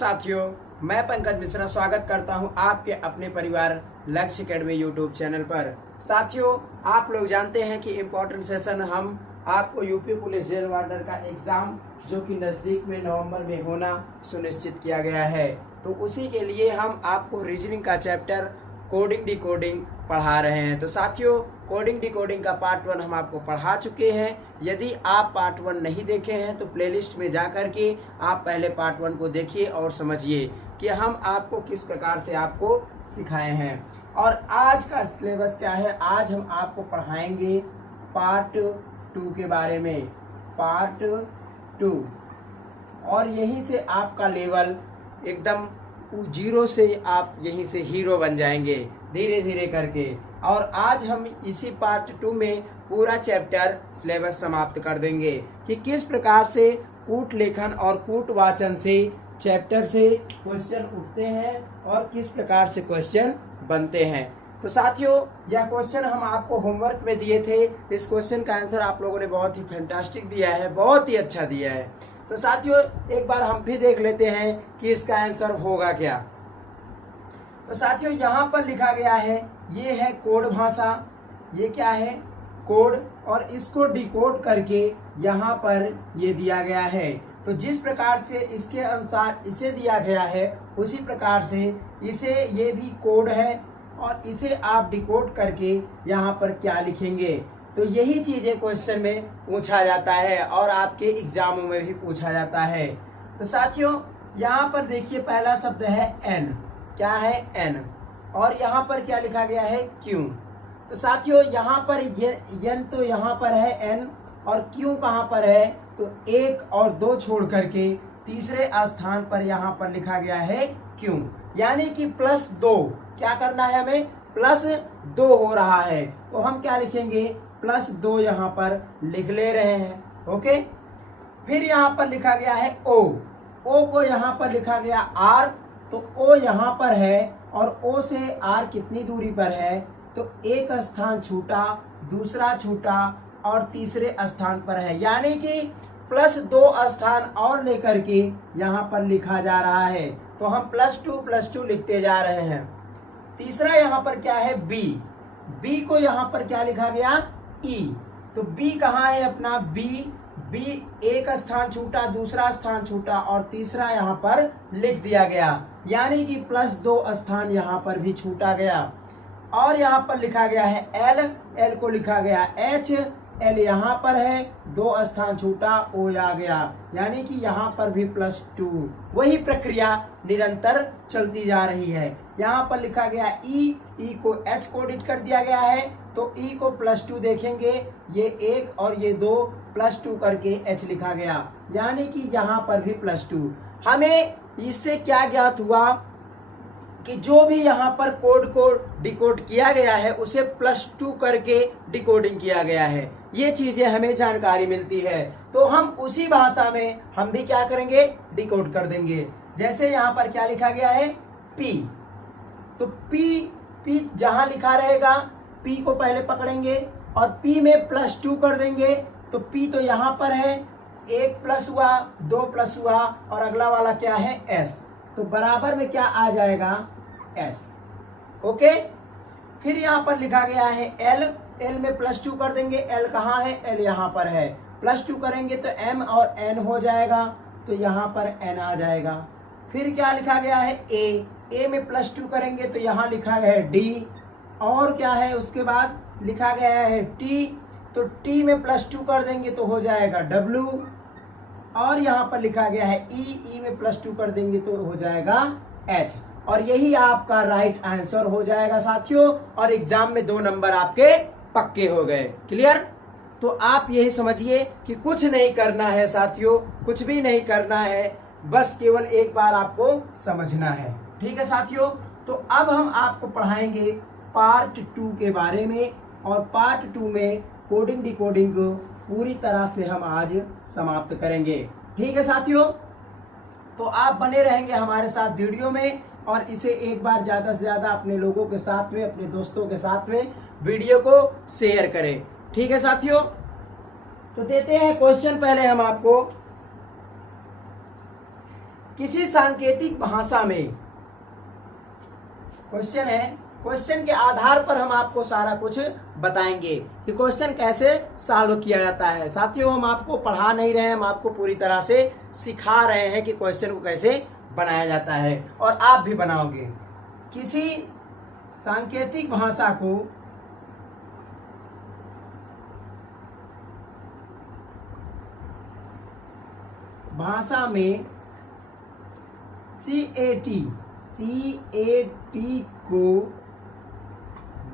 साथियों, मैं पंकज मिश्रा स्वागत करता हूं आपके अपने परिवार लक्ष्य एकेडमी यूट्यूब चैनल पर। साथियों, आप लोग जानते हैं कि इम्पोर्टेंट सेशन हम आपको यूपी पुलिस जेल वार्डर का एग्जाम जो कि नज़दीक में नवंबर में होना सुनिश्चित किया गया है, तो उसी के लिए हम आपको रीजनिंग का चैप्टर कोडिंग डिकोडिंग पढ़ा रहे हैं। तो साथियों, कोडिंग डिकोडिंग का पार्ट 1 हम आपको पढ़ा चुके हैं। यदि आप पार्ट 1 नहीं देखे हैं तो प्लेलिस्ट में जा कर के आप पहले पार्ट 1 को देखिए और समझिए कि हम आपको किस प्रकार से आपको सिखाए हैं। और आज का सिलेबस क्या है, आज हम आपको पढ़ाएंगे पार्ट 2 के बारे में, पार्ट 2। और यहीं से आपका लेवल एकदम 0 से आप यहीं से हीरो बन जाएंगे धीरे धीरे करके। और आज हम इसी पार्ट 2 में पूरा चैप्टर सिलेबस समाप्त कर देंगे कि किस प्रकार से कूट लेखन और कूट वाचन से चैप्टर से क्वेश्चन उठते हैं और किस प्रकार से क्वेश्चन बनते हैं। तो साथियों, यह क्वेश्चन हम आपको होमवर्क में दिए थे। इस क्वेश्चन का आंसर आप लोगों ने बहुत ही फैंटास्टिक दिया है, बहुत ही अच्छा दिया है। तो साथियों, एक बार हम भी देख लेते हैं कि इसका आंसर होगा क्या। तो साथियों, यहाँ पर लिखा गया है, ये है कोड भाषा, ये क्या है कोड, और इसको डिकोड करके यहाँ पर ये दिया गया है। तो जिस प्रकार से इसके अनुसार इसे दिया गया है उसी प्रकार से इसे ये भी कोड है और इसे आप डिकोड करके यहाँ पर क्या लिखेंगे। तो यही चीजें क्वेश्चन में पूछा जाता है और आपके एग्जामों में भी पूछा जाता है। तो साथियों, यहाँ पर देखिए पहला शब्द है एन, क्या है एन, और यहाँ पर क्या लिखा गया है क्यू। तो साथियों, यहाँ पर एन तो यहाँ पर है एन, और क्यू कहाँ पर है तो 1 और 2 छोड़ करके तीसरे स्थान पर यहाँ पर लिखा गया है क्यू, यानी कि +2 क्या करना है हमें, +2 हो रहा है। तो हम क्या लिखेंगे +2 यहाँ पर लिख ले रहे हैं। ओके, फिर यहाँ पर लिखा गया है ओ को यहाँ पर लिखा गया आर, तो ओ यहाँ पर है और ओ से आर कितनी दूरी पर है तो एक स्थान छूटा, दूसरा छूटा और तीसरे स्थान पर है, यानी कि +2 स्थान और लेकर के यहाँ पर लिखा जा रहा है। तो हम +2 लिखते जा रहे हैं। तीसरा यहाँ पर क्या है बी को यहाँ पर क्या लिखा गया ई, तो बी कहाँ है अपना बी एक स्थान छूटा, दूसरा स्थान छूटा और तीसरा यहाँ पर लिख दिया गया, यानी कि +2 स्थान यहाँ पर भी छूटा गया। और यहाँ पर लिखा गया है एल को लिखा गया एच, एल यहाँ पर है, 2 स्थान छूटा, ओ आ गया, यानी कि यहाँ पर भी +2। वही प्रक्रिया निरंतर चलती जा रही है। यहाँ पर लिखा गया ई को एच कोडिट कर दिया गया है, तो ई को +2 देखेंगे, ये 1 और ये 2 +2 करके एच लिखा गया, यानी कि यहाँ पर भी +2। हमें इससे क्या ज्ञात हुआ कि जो भी यहाँ पर कोड को डिकोड किया गया है उसे +2 करके डिकोडिंग किया गया है। ये चीजें हमें जानकारी मिलती है, तो हम उसी भाषा में हम भी क्या करेंगे डिकोड कर देंगे। जैसे यहाँ पर क्या लिखा गया है पी, तो पी जहां लिखा रहेगा पी को पहले पकड़ेंगे और पी में +2 कर देंगे। तो पी तो यहाँ पर है, 1 प्लस हुआ, 2 प्लस हुआ और अगला वाला क्या है एस, तो बराबर में क्या आ जाएगा एस। ओके, फिर यहाँ पर लिखा गया है एल में +2 कर देंगे, एल कहाँ है एल यहाँ पर है, +2 करेंगे तो एम और एन हो जाएगा, तो यहाँ पर एन आ जाएगा। फिर क्या लिखा गया है ए में +2 करेंगे तो यहाँ लिखा गया है डी, और क्या है उसके बाद लिखा गया है टी, तो टी में +2 कर देंगे तो हो जाएगा डब्ल्यू, और यहाँ पर लिखा गया है ई में +2 कर देंगे तो हो जाएगा एच, और यही आपका राइट आंसर हो जाएगा साथियों। और एग्जाम में 2 नंबर आपके पक्के हो गए। क्लियर? तो आप यही समझिए कि कुछ नहीं करना है साथियों, कुछ भी नहीं करना है, बस केवल एक बार आपको समझना है। ठीक है साथियों, तो अब हम आपको पढ़ाएंगे पार्ट 2 के बारे में, और पार्ट 2 में कोडिंग डिकोडिंग को पूरी तरह से हम आज समाप्त करेंगे। ठीक है साथियों, तो आप बने रहेंगे हमारे साथ वीडियो में, और इसे एक बार ज्यादा से ज्यादा अपने लोगों के साथ में, अपने दोस्तों के साथ में वीडियो को शेयर करें। ठीक है साथियों, तो देते हैं क्वेश्चन पहले हम आपको किसी सांकेतिक भाषा में, क्वेश्चन है, क्वेश्चन के आधार पर हम आपको सारा कुछ बताएंगे कि क्वेश्चन कैसे सॉल्व किया जाता है। साथियों हम आपको पढ़ा नहीं रहे हैं, हम आपको पूरी तरह से सिखा रहे हैं कि क्वेश्चन को कैसे बनाया जाता है और आप भी बनाओगे। किसी सांकेतिक भाषा को भाषा में CAT को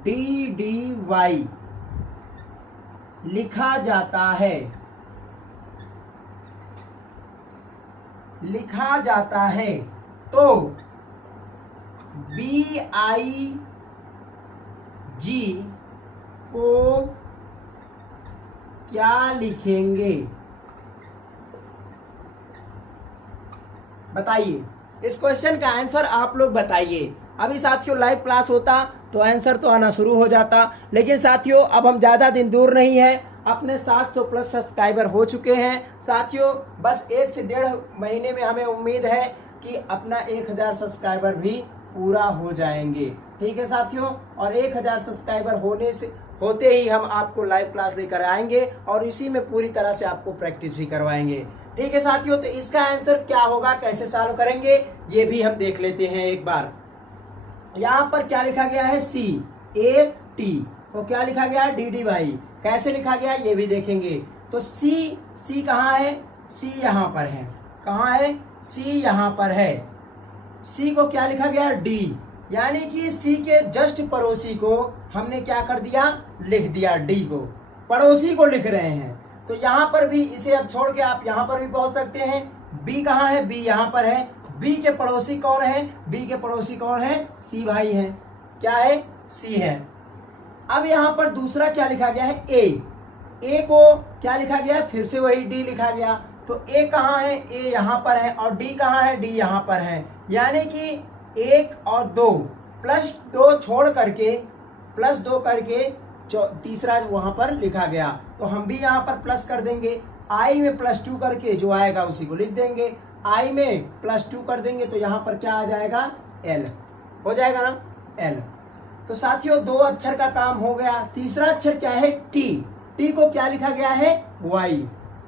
DDY लिखा जाता है, तो BIG को क्या लिखेंगे? बताइए, इस क्वेश्चन का आंसर आप लोग बताइए। अभी साथियों लाइव क्लास होता तो आंसर तो आना शुरू हो जाता, लेकिन साथियों अब हम ज़्यादा दिन दूर नहीं है, अपने 700 प्लस सब्सक्राइबर हो चुके हैं। साथियों बस 1 से 1.5 महीने में हमें उम्मीद है कि अपना 1000 सब्सक्राइबर भी पूरा हो जाएंगे। ठीक है साथियों, और 1000 सब्सक्राइबर होते ही हम आपको लाइव क्लास लेकर आएंगे और इसी में पूरी तरह से आपको प्रैक्टिस भी करवाएंगे। ठीक है साथियों, तो इसका आंसर क्या होगा, कैसे सॉल्व करेंगे ये भी हम देख लेते हैं एक बार। यहाँ पर क्या लिखा गया है, CAT को क्या लिखा गया है, DDY कैसे लिखा गया ये भी देखेंगे। तो C कहाँ है, C यहाँ पर है, कहाँ है, C यहाँ पर है। C को क्या लिखा गया, D, यानी कि C के जस्ट पड़ोसी को हमने क्या कर दिया, लिख दिया, D को पड़ोसी को लिख रहे हैं। तो यहाँ पर भी इसे अब छोड़ के आप यहाँ पर भी पहुंच सकते हैं। B कहाँ है, B यहाँ पर है। B के पड़ोसी कौन है, B के पड़ोसी कौन है, C भाई है, क्या है, C है। अब यहाँ पर दूसरा क्या लिखा गया है, A को क्या लिखा गया है, फिर से वही D लिखा गया। तो A कहाँ है, A यहाँ पर है, और D कहाँ है, D यहाँ पर है। यानी कि 1 और 2 प्लस 2 छोड़ करके प्लस 2 करके तीसरा वहां पर लिखा गया। तो हम भी यहाँ पर प्लस कर देंगे, I में +2 करके जो आएगा उसी को लिख देंगे। I में +2 कर देंगे तो यहाँ पर क्या आ जाएगा, L हो जाएगा ना, L। तो साथियों 2 अक्षर का काम हो गया। तीसरा अक्षर क्या है, T को क्या लिखा गया है, Y।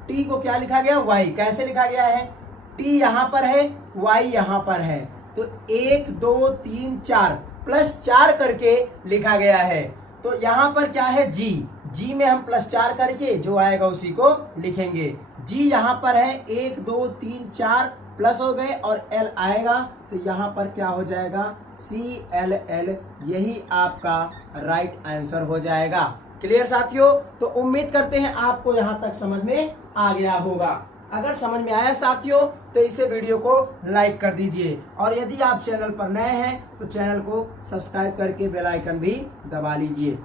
T को क्या लिखा गया, Y। कैसे लिखा गया है, T यहाँ पर है, Y यहाँ पर है। तो 1 2 3 4 +4 करके लिखा गया है। तो यहाँ पर क्या है, G में हम +4 करके जो आएगा उसी को लिखेंगे। G यहाँ पर है, 1 2 3 4 प्लस हो गए और L आएगा, तो यहाँ पर क्या हो जाएगा, CLL। यही आपका राइट आंसर हो जाएगा। क्लियर साथियों, तो उम्मीद करते हैं आपको यहाँ तक समझ में आ गया होगा। अगर समझ में आया साथियों तो इसे वीडियो को लाइक कर दीजिए, और यदि आप चैनल पर नए हैं तो चैनल को सब्सक्राइब करके बेल आइकन भी दबा लीजिए।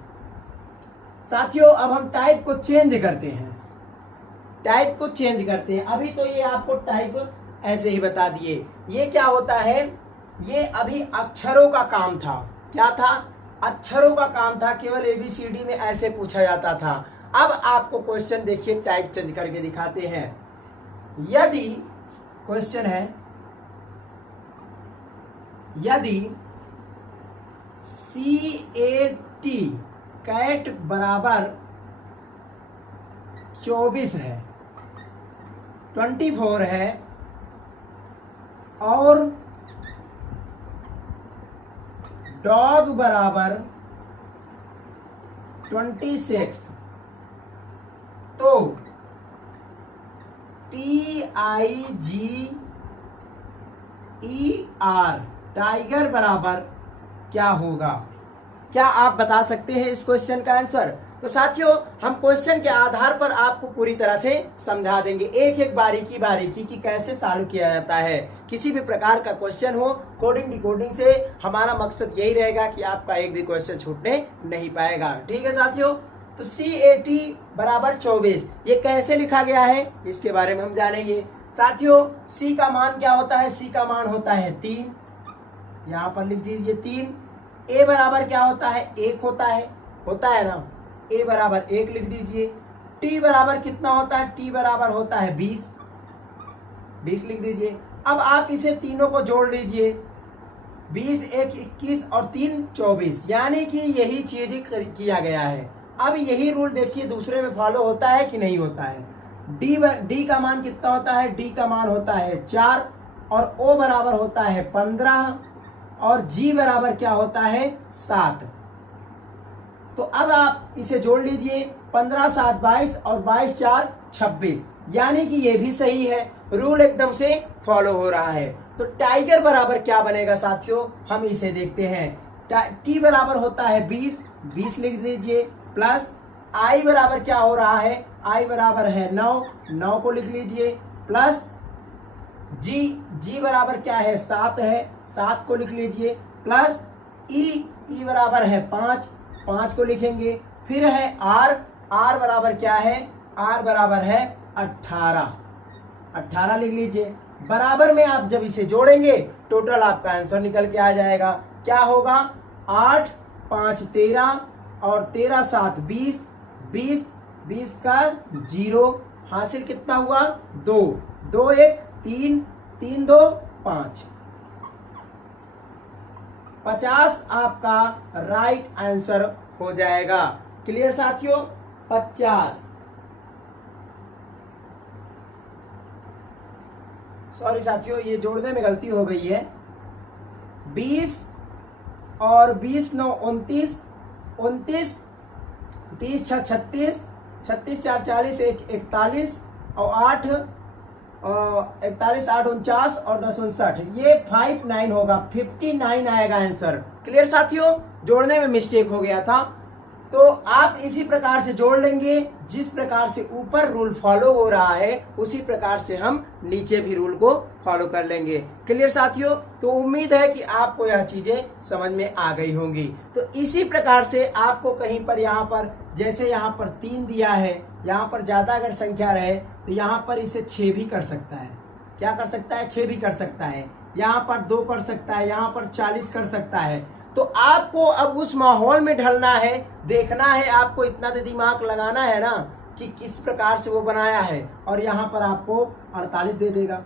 साथियों अब हम टाइप को चेंज करते हैं, अभी तो ये आपको टाइप ऐसे ही बता दिए। ये क्या होता है, ये अभी अक्षरों का काम था। क्या था, अक्षरों का काम था, केवल ABCD में ऐसे पूछा जाता था। अब आपको क्वेश्चन देखिए टाइप चेंज करके दिखाते हैं। यदि क्वेश्चन है, यदि CAT कैट बराबर 24 है, 24 है, और डॉग बराबर 26, तो TIGER टाइगर बराबर क्या होगा? क्या आप बता सकते हैं इस क्वेश्चन का आंसर? तो साथियों हम क्वेश्चन के आधार पर आपको पूरी तरह से समझा देंगे, एक एक बारीकी कि कैसे सॉल्व किया जाता है। किसी भी प्रकार का क्वेश्चन हो, कोडिंग डिकोडिंग से हमारा मकसद यही रहेगा कि आपका एक भी क्वेश्चन छूटने नहीं पाएगा। ठीक है साथियों, तो CAT बराबर 24 ये कैसे लिखा गया है इसके बारे में हम जानेंगे। साथियों C का मान क्या होता है, C का मान होता है 3, यहाँ पर लिख दीजिए 3। A बराबर क्या होता है, 1 होता है ना, A बराबर 1 लिख दीजिए। T बराबर कितना होता है, T बराबर होता है 20 लिख दीजिए। अब आप इसे तीनों को जोड़ लीजिए, 20 1 21 और 3 24, यानी कि यही चीज किया गया है। अब यही रूल देखिए दूसरे में फॉलो होता है कि नहीं होता है। डी का मान कितना होता है? डी का मान होता है 4 और ओ बराबर होता है 15 और जी बराबर क्या होता है? 7। तो अब आप इसे जोड़ लीजिए, 15 7 22 और 22 4 26, यानी कि ये भी सही है, रूल एकदम से फॉलो हो रहा है। तो टाइगर बराबर क्या बनेगा साथियों, हम इसे देखते हैं। टी बराबर होता है 20, 20 लिख दीजिए, प्लस आई बराबर क्या हो रहा है? आई बराबर है 9, 9 को लिख लीजिए, प्लस जी बराबर क्या है? 7 है, 7 को लिख लीजिए, प्लस ई बराबर है 5, 5 को लिखेंगे। फिर है आर बराबर क्या है? आर बराबर है 18, 18 लिख लीजिए। बराबर में आप जब इसे जोड़ेंगे टोटल आपका आंसर निकल के आ जाएगा। क्या होगा? 8 5 13 और 13 7 20, 20 का 0, हासिल कितना हुआ? 2 2 1 3 3 2 5, 50 आपका राइट आंसर हो जाएगा। क्लियर साथियों? 50। सॉरी साथियों, ये जोड़ने में गलती हो गई है। 20 और 20 9 29, 29 30 6 36, 36 4 40 1 41 और 8 41 8 49 और 10 59, ये 59 होगा, 59 आएगा आंसर। क्लियर साथियों? जोड़ने में मिस्टेक हो गया था, तो आप इसी प्रकार से जोड़ लेंगे। जिस प्रकार से ऊपर रूल फॉलो हो रहा है उसी प्रकार से हम नीचे भी रूल को फॉलो कर लेंगे। क्लियर साथियों? तो उम्मीद है कि आपको यह चीजें समझ में आ गई होंगी। तो इसी प्रकार से आपको कहीं पर यहाँ पर जैसे यहाँ पर 3 दिया है, यहाँ पर ज्यादा अगर संख्या रहे तो यहाँ पर इसे 6 भी कर सकता है। क्या कर सकता है? 6 भी कर सकता है। यहाँ पर 2 कर सकता है, यहाँ पर 40 कर सकता है। तो आपको अब उस माहौल में ढलना है, देखना है, आपको इतना तो दिमाग लगाना है ना कि किस प्रकार से वो बनाया है। और यहाँ पर आपको 48 दे देगा,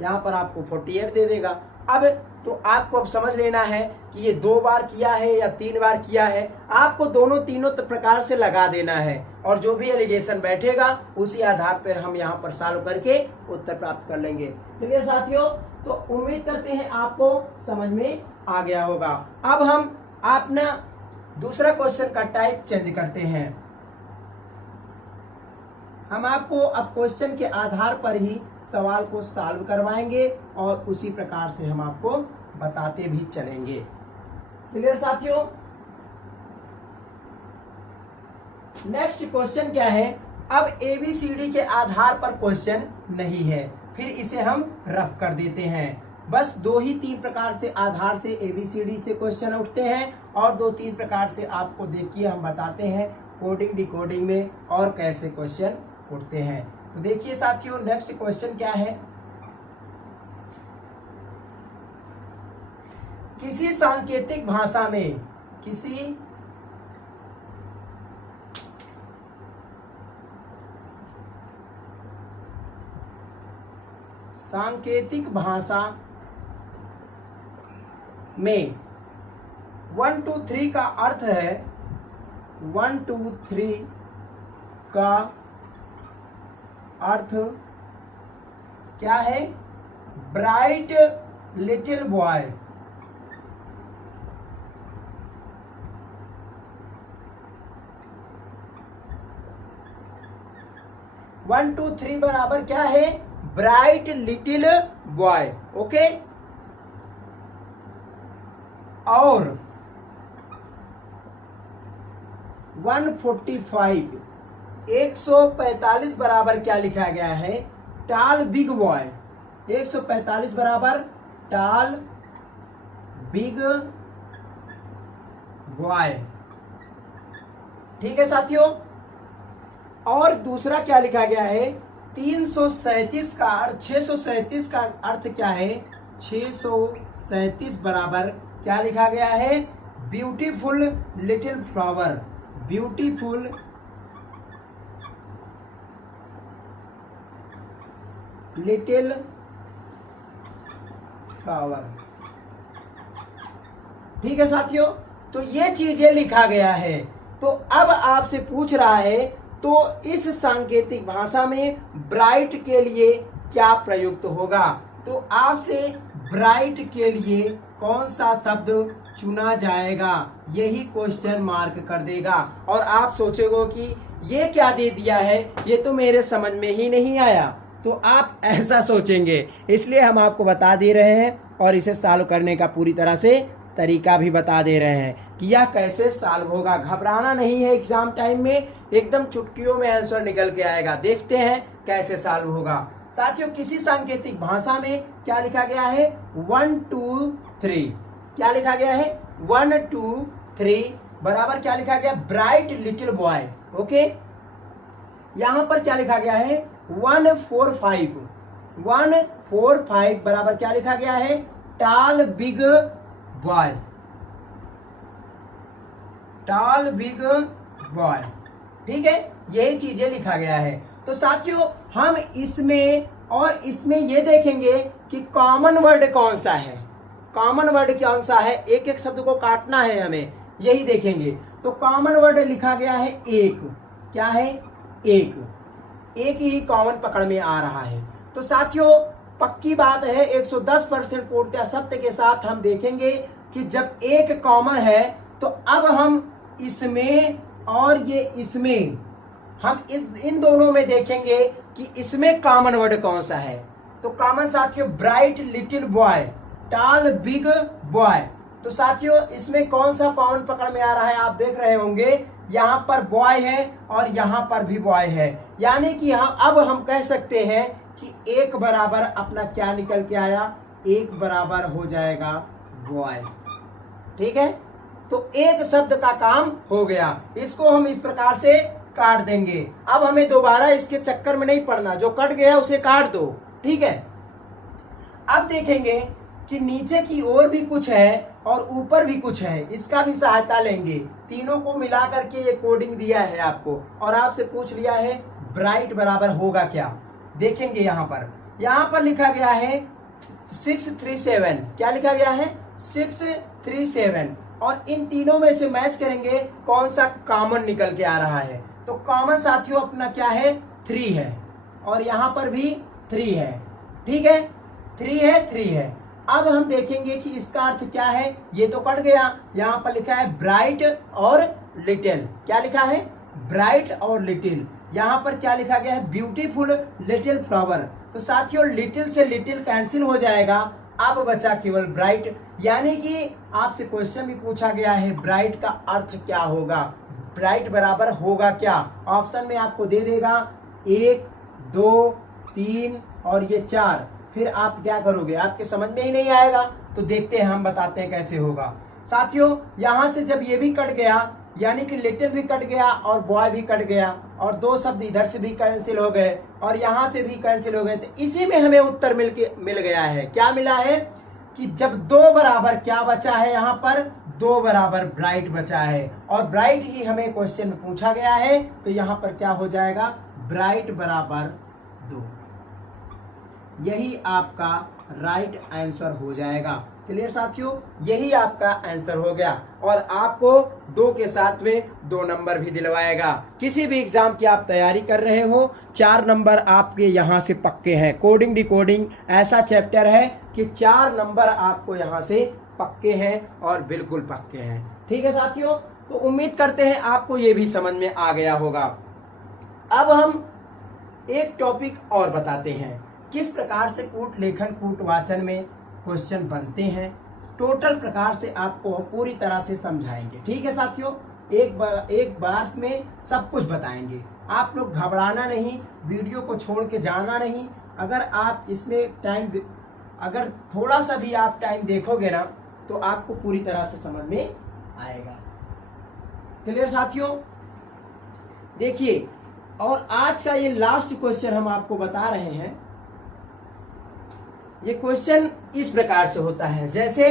यहाँ पर आपको 48 दे देगा। अब तो आपको अब समझ लेना है कि ये 2 बार किया है या 3 बार किया है, आपको दोनों तीनों प्रकार से लगा देना है और जो भी एलिगेशन बैठेगा उसी आधार पर हम यहाँ पर सॉल्व करके उत्तर प्राप्त कर लेंगे। क्लियर साथियों? तो उम्मीद करते हैं आपको समझ में आ गया होगा। अब हम अपना दूसरा क्वेश्चन का टाइप चेंज करते हैं। हम आपको अब क्वेश्चन के आधार पर ही सवाल को सॉल्व करवाएंगे और उसी प्रकार से हम आपको बताते भी चलेंगे। क्लियर साथियों? नेक्स्ट क्वेश्चन क्या है? अब ABCD के आधार पर क्वेश्चन नहीं है, फिर इसे हम रफ कर देते हैं। बस 2 ही 3 प्रकार से आधार से ABCD से क्वेश्चन उठते हैं और 2-3 प्रकार से आपको देखिए हम बताते हैं कोडिंग डिकोडिंग में और कैसे क्वेश्चन उठते हैं। तो देखिए साथियों, नेक्स्ट क्वेश्चन क्या है? किसी सांकेतिक भाषा में सांकेतिक भाषा में 1 2 3 का अर्थ है, 1 2 3 का अर्थ क्या है? Bright little boy. One two three बराबर क्या है? Bright little boy. ओके, और 145 145 बराबर क्या लिखा गया है? टाल बिग बॉय। 145 बराबर टाल बिग बॉय। ठीक है साथियों? और दूसरा क्या लिखा गया है? 337 का 637 का अर्थ क्या है? 637 बराबर क्या लिखा गया है? Beautiful little flower. Beautiful little flower. ठीक है साथियों, तो ये चीजें लिखा गया है। तो अब आपसे पूछ रहा है तो इस सांकेतिक भाषा में ब्राइट के लिए क्या प्रयुक्त होगा। तो आपसे ब्राइट के लिए कौन सा शब्द चुना जाएगा, यही क्वेश्चन मार्क कर देगा। और आप सोचोगे कि ये क्या दे दिया है, ये तो मेरे समझ में ही नहीं आया। तो आप ऐसा सोचेंगे, इसलिए हम आपको बता दे रहे हैं और इसे सॉल्व करने का पूरी तरह से तरीका भी बता दे रहे हैं कि यह कैसे सॉल्व होगा। घबराना नहीं है, एग्जाम टाइम में एकदम चुटकियों में आंसर निकल के आएगा। देखते हैं कैसे सॉल्व होगा। साथियों, किसी सांकेतिक भाषा में क्या लिखा गया है, 1 2 3। क्या लिखा गया है, 1 2 3 बराबर क्या लिखा गया, ब्राइट लिटिल बॉय। ओके, यहां पर क्या लिखा गया है, 1 4 5। 1 4 5 बराबर क्या लिखा गया है, tall big boy. Tall big boy. ठीक है, यही चीजें लिखा गया है। तो साथियों, हम इसमें और इसमें ये देखेंगे कि कॉमन वर्ड कौन सा है। कॉमन वर्ड कौन सा है, एक एक शब्द को काटना है हमें, यही देखेंगे। तो कॉमन वर्ड लिखा गया है एक। क्या है, एक ही कॉमन पकड़ में आ रहा है। तो साथियों, पक्की बात है, 110% पूर्णतः सत्य के साथ हम देखेंगे कि जब एक कॉमन है तो अब हम इसमें और ये इसमें, हम इन दोनों में देखेंगे कि इसमें कॉमन वर्ड कौन सा है। तो कॉमन साथियों, bright little boy, tall big boy. तो साथियों, इसमें कौन सा कॉमन पकड़ में आ रहा है, आप देख रहे होंगे यहाँ पर बॉय है और यहाँ पर भी बॉय है। यानी कि यहाँ अब हम कह सकते हैं कि एक बराबर अपना क्या निकल के आया, एक बराबर हो जाएगा बॉय। ठीक है, तो एक शब्द का काम हो गया। इसको हम इस प्रकार से काट देंगे। अब हमें दोबारा इसके चक्कर में नहीं पड़ना, जो कट गया उसे काट दो। ठीक है, अब देखेंगे कि नीचे की ओर भी कुछ है और ऊपर भी कुछ है, इसका भी सहायता लेंगे। तीनों को मिला करके ये कोडिंग दिया है आपको और आपसे पूछ लिया है ब्राइट बराबर होगा क्या। देखेंगे यहाँ पर लिखा गया है 637। क्या लिखा गया है, 637। और इन तीनों में से मैच करेंगे कौन सा कॉमन निकल के आ रहा है। तो कॉमन साथियों अपना क्या है, 3 है और यहाँ पर भी 3 है। ठीक है, 3 है। अब हम देखेंगे कि इसका अर्थ क्या है, ये तो कट गया। यहाँ पर लिखा है ब्राइट और लिटिल। क्या लिखा है, ब्राइट और लिटिल। यहाँ पर क्या लिखा गया है, ब्यूटीफुल लिटिल फ्लावर। तो साथियों, लिटिल से लिटिल कैंसिल हो जाएगा, अब बचा केवल ब्राइट। यानी कि आपसे क्वेश्चन भी पूछा गया है ब्राइट का अर्थ क्या होगा, ब्राइट बराबर होगा क्या। ऑप्शन में आपको दे देगा 1 2 3 और ये 4। फिर आप क्या करोगे, आपके समझ में ही नहीं आएगा। तो देखते हैं, हम बताते हैं कैसे होगा। साथियों, यहाँ से जब ये भी कट गया, यानी कि लिटिल भी कट गया और बॉय भी कट गया और 2 शब्द इधर से भी कैंसिल हो गए और यहाँ से भी कैंसिल हो गए, तो इसी में हमें उत्तर मिल गया है। क्या मिला है कि जब 2 बराबर क्या बचा है, यहाँ पर 2 बराबर ब्राइट बचा है और ब्राइट ही हमें क्वेश्चन में पूछा गया है। तो यहाँ पर क्या हो जाएगा, ब्राइट बराबर 2। यही आपका राइट आंसर हो जाएगा। क्लियर साथियों, यही आपका आंसर हो गया और आपको 2 के साथ में 2 नंबर भी दिलवाएगा। किसी भी एग्जाम की आप तैयारी कर रहे हो, 4 नंबर आपके यहाँ से पक्के हैं। कोडिंग डिकोडिंग ऐसा चैप्टर है कि 4 नंबर आपको यहाँ से पक्के हैं और बिल्कुल पक्के हैं। ठीक है साथियों, तो उम्मीद करते हैं आपको ये भी समझ में आ गया होगा। अब हम एक टॉपिक और बताते हैं, किस प्रकार से कूट लेखन कूट वाचन में क्वेश्चन बनते हैं। टोटल प्रकार से आपको पूरी तरह से समझाएंगे। ठीक है साथियों, एक बार में सब कुछ बताएंगे। आप लोग घबराना नहीं, वीडियो को छोड़ के जाना नहीं। अगर आप इसमें अगर थोड़ा सा भी आप टाइम देखोगे ना, तो आपको पूरी तरह से समझ में आएगा। क्लियर साथियों, देखिए, और आज का ये लास्ट क्वेश्चन हम आपको बता रहे हैं। ये क्वेश्चन इस प्रकार से होता है, जैसे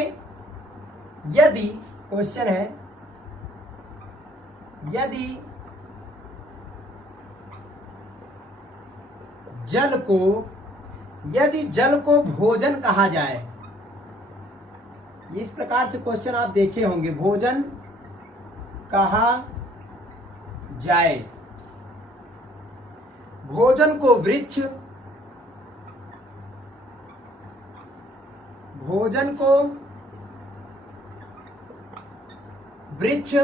यदि क्वेश्चन है, यदि जल को भोजन कहा जाए, इस प्रकार से क्वेश्चन आप देखे होंगे, भोजन कहा जाए, भोजन को वृक्ष, भोजन को वृक्ष,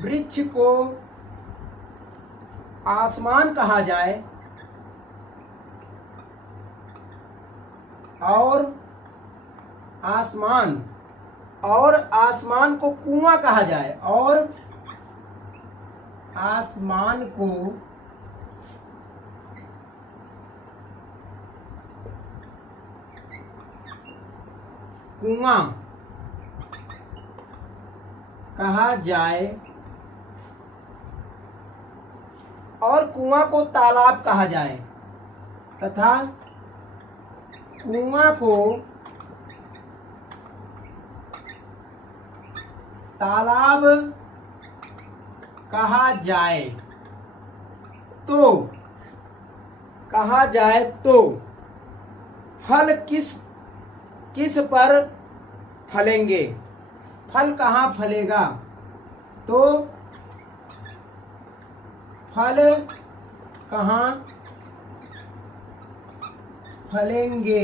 वृक्ष को आसमान कहा जाए और आसमान को कुआं कहा जाए, और आसमान को कुआं कहा जाए, और कुआं को तालाब कहा जाए, तथा कुआं को तालाब कहा जाए तो फल किस पर फलेंगे, फल कहाँ फलेगा, तो फल कहाँ फलेंगे।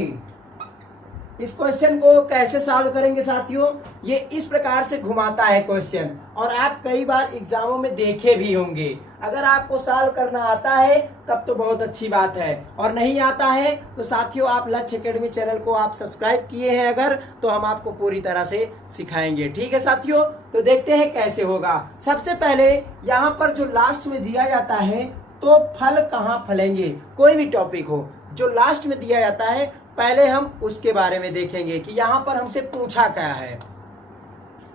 इस क्वेश्चन को कैसे सॉल्व करेंगे साथियों, ये इस प्रकार से घुमाता है क्वेश्चन, और आप कई बार एग्जामों में देखे भी होंगे। अगर आपको सॉल्व करना आता है तब तो बहुत अच्छी बात है, और नहीं आता है तो साथियों आप लक्ष्य एकेडमी चैनल को आप सब्सक्राइब किए हैं अगर, तो हम आपको पूरी तरह से सिखाएंगे। ठीक है साथियों, तो देखते हैं कैसे होगा। सबसे पहले यहाँ पर जो लास्ट में दिया जाता है, तो फल कहाँ फलेंगे, कोई भी टॉपिक हो जो लास्ट में दिया जाता है, पहले हम उसके बारे में देखेंगे कि यहाँ पर हमसे पूछा क्या है।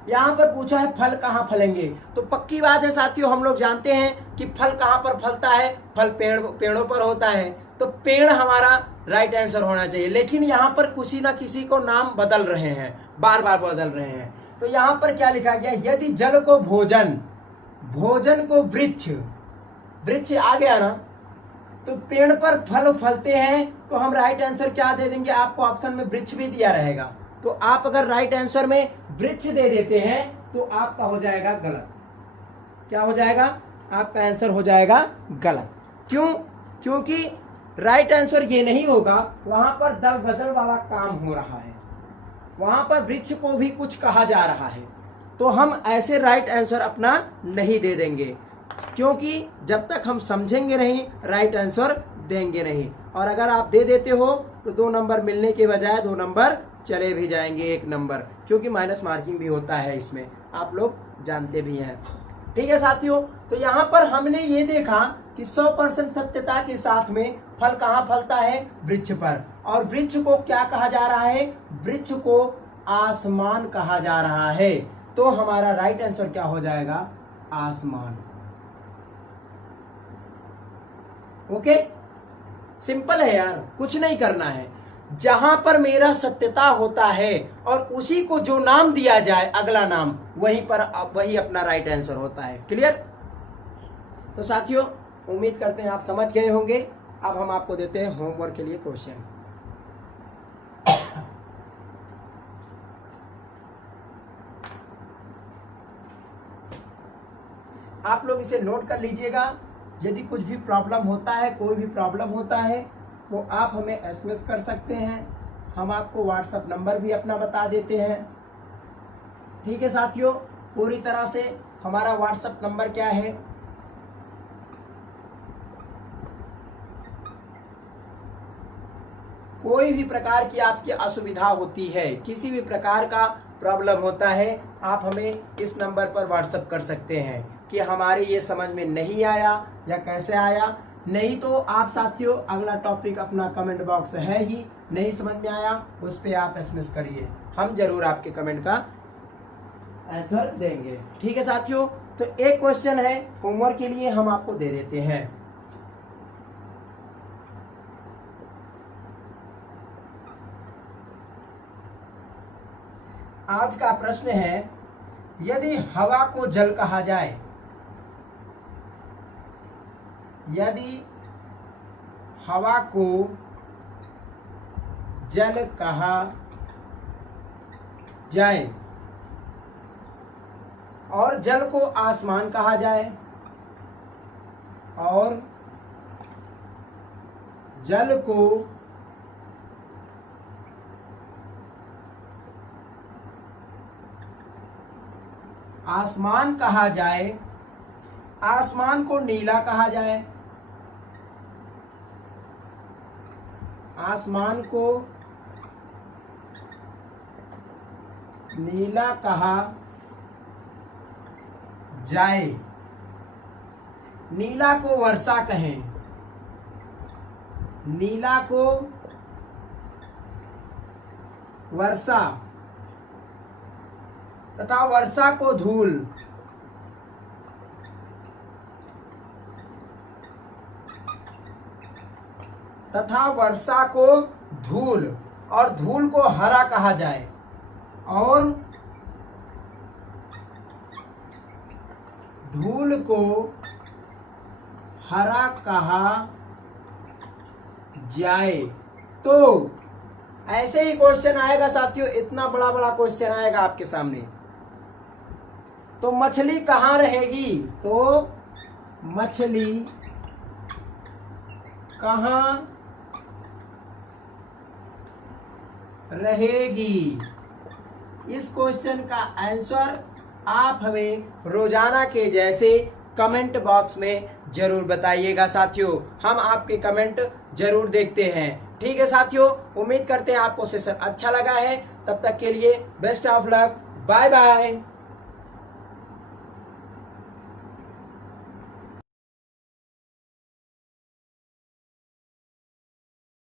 यहाँ पर पूछा है फल कहाँ फलेंगे, तो पक्की बात है साथियों, हम लोग जानते हैं कि फल कहाँ पर फलता है, फल पेड़ों पर होता है, तो पेड़ हमारा राइट आंसर होना चाहिए। लेकिन यहाँ पर किसी ना किसी को नाम बदल रहे हैं, बार बार बदल रहे हैं। तो यहाँ पर क्या लिखा गया, यदि जल को भोजन, भोजन को वृक्ष, वृक्ष आ गया ना, तो पेड़ पर फल फलते हैं, तो हम राइट आंसर क्या दे देंगे, आपको ऑप्शन में वृक्ष भी दिया रहेगा, तो आप अगर राइट आंसर में वृक्ष दे देते हैं तो आपका हो जाएगा गलत। क्या हो जाएगा, आपका आंसर हो जाएगा गलत। क्यों, क्योंकि राइट आंसर ये नहीं होगा, वहां पर दल बदल वाला काम हो रहा है, वहां पर वृक्ष को भी कुछ कहा जा रहा है, तो हम ऐसे राइट आंसर अपना नहीं दे देंगे, क्योंकि जब तक हम समझेंगे नहीं राइट आंसर देंगे नहीं। और अगर आप दे देते हो तो 2 नंबर मिलने के बजाय 2 नंबर चले भी जाएंगे, 1 नंबर, क्योंकि माइनस मार्किंग भी होता है इसमें, आप लोग जानते भी हैं। ठीक है साथियों, तो यहाँ पर हमने ये देखा कि 100% सत्यता के साथ में फल कहाँ फलता है, वृक्ष पर, और वृक्ष को क्या कहा जा रहा है, वृक्ष को आसमान कहा जा रहा है, तो हमारा राइट आंसर क्या हो जाएगा, आसमान। ओके, सिंपल है यार, कुछ नहीं करना है। जहां पर मेरा सत्यता होता है और उसी को जो नाम दिया जाए अगला नाम, वहीं पर वही अपना राइट आंसर होता है। क्लियर। तो साथियों उम्मीद करते हैं आप समझ गए होंगे। अब हम आपको देते हैं होमवर्क के लिए क्वेश्चन। आप लोग इसे नोट कर लीजिएगा। यदि कुछ भी प्रॉब्लम होता है, कोई भी प्रॉब्लम होता है, तो आप हमें एसएमएस कर सकते हैं, हम आपको व्हाट्सएप नंबर भी अपना बता देते हैं। ठीक है साथियों, पूरी तरह से हमारा व्हाट्सएप नंबर क्या है, कोई भी प्रकार की आपकी असुविधा होती है, किसी भी प्रकार का प्रॉब्लम होता है, आप हमें इस नंबर पर व्हाट्सएप कर सकते हैं कि हमारे ये समझ में नहीं आया या कैसे आया। नहीं तो आप साथियों अगला टॉपिक अपना कमेंट बॉक्स है ही, नहीं समझ में आया उस पर आप एसएमएस करिए, हम जरूर आपके कमेंट का आंसर देंगे। ठीक है साथियों, तो एक क्वेश्चन है होमवर्क के लिए, हम आपको दे देते हैं। आज का प्रश्न है, यदि हवा को जल कहा जाए, यदि हवा को जल कहा जाए और जल को आसमान कहा जाए और जल को आसमान कहा जाए, आसमान को नीला कहा जाए, आसमान को नीला कहा जाए, नीला को वर्षा कहें, नीला को वर्षा तथा वर्षा को धूल, तथा वर्षा को धूल और धूल को हरा कहा जाए और धूल को हरा कहा जाए। तो ऐसे ही क्वेश्चन आएगा साथियों, इतना बड़ा बड़ा क्वेश्चन आएगा आपके सामने। तो मछली कहाँ रहेगी? तो मछली कहाँ रहेगी? इस क्वेश्चन का आंसर आप हमें रोजाना के जैसे कमेंट बॉक्स में जरूर बताइएगा साथियों, हम आपके कमेंट जरूर देखते हैं। ठीक है साथियों, उम्मीद करते हैं आपको सेशन अच्छा लगा है। तब तक के लिए best of luck, bye bye.